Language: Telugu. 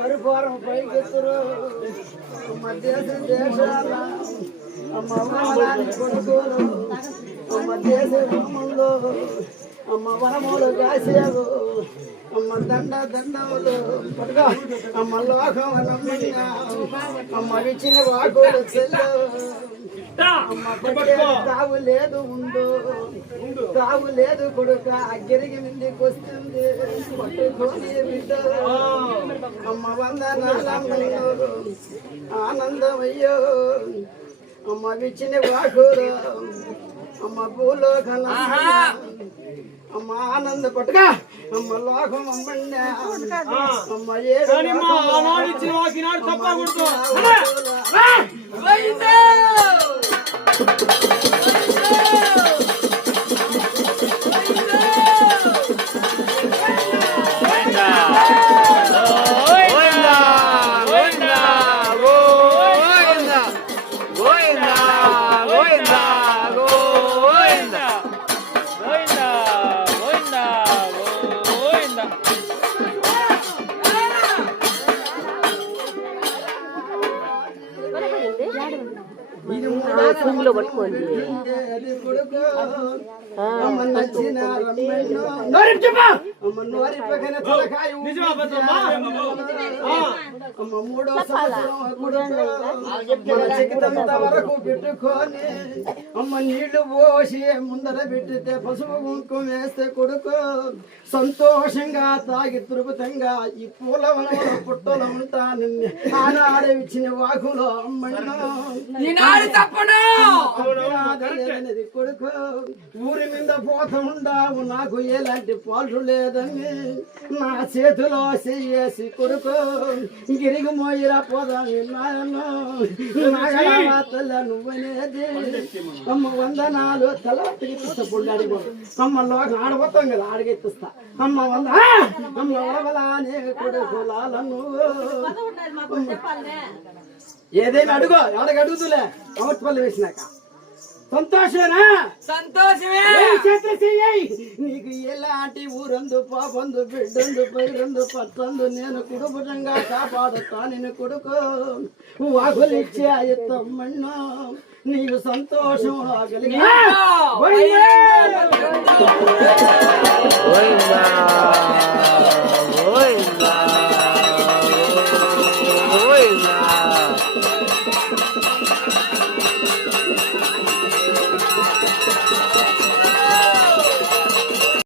కరుపారం పైకెత్తురు దేశ దేశాల అమ్మ వనమలాని కొనుగోలు అమ్మ దేశ భూముల్లో అమ్మ వనములు కాసేవు అమ్మ దండ దండములు పట్టుగా అమ్మ లోకం నమ్మిన అమ్మ ఇచ్చిన వాకులు చెల్లు తావు లేదు ఉండు తావు లేదు కొడుక గిరిగి మిందికి వస్తుంది పట్టుకొని బిడ్డ అమ్మ వందనాలు ఆనందమయ్యో అమ్మ విచ్చిన వాకులు అమ్మ భూలోక అమ్మ ఆనంద పట్టుగా అమ్మ లోకం అమ్మండి అమ్మ కుంగులో పట్టుకోండి మూడో వరకు పెట్టుకొని అమ్మ నీళ్లు పోసి ముందర పెట్టితే పసుపు కుంకుమ వేస్తే కొడుకు సంతోషంగా తాగి తృప్తంగా ఈ పూల వనంలో పుట్టలో ఉంటాను ఆనాడే ఇచ్చిన వాకులో అమ్మను కొడుకు ఊరి మీద పోత ఉండావు నాకు ఎలాంటి పాలు లేదని నా చేతిలో చెయ్యేసి కొడుకు గిరిగి మోయిరా పోదాం తల్ల నువ్వనేది అమ్మ వందనాలు తల ఎత్తిస్తా అమ్మ లోక ఆడబోతాం కదా ఆడగెత్తిస్తా అమ్మ అమ్మ వలవలానే కొడుకు లాల నువ్వు ఏదైనా అడుగో ఎవరికి అడుగుతులే అమర్పల్లి వేసినాక సంతోషమేనా సంతోషమే నీకు ఎలాంటి ఊరందు పాపందు బిడ్డందు పైరందు పట్టందు నేను కుడుపుటంగా కాపాడుతా నేను కొడుకు వాగులిచ్చే ఎత్తమ్మన్నా నీకు సంతోషం ఆగలిగా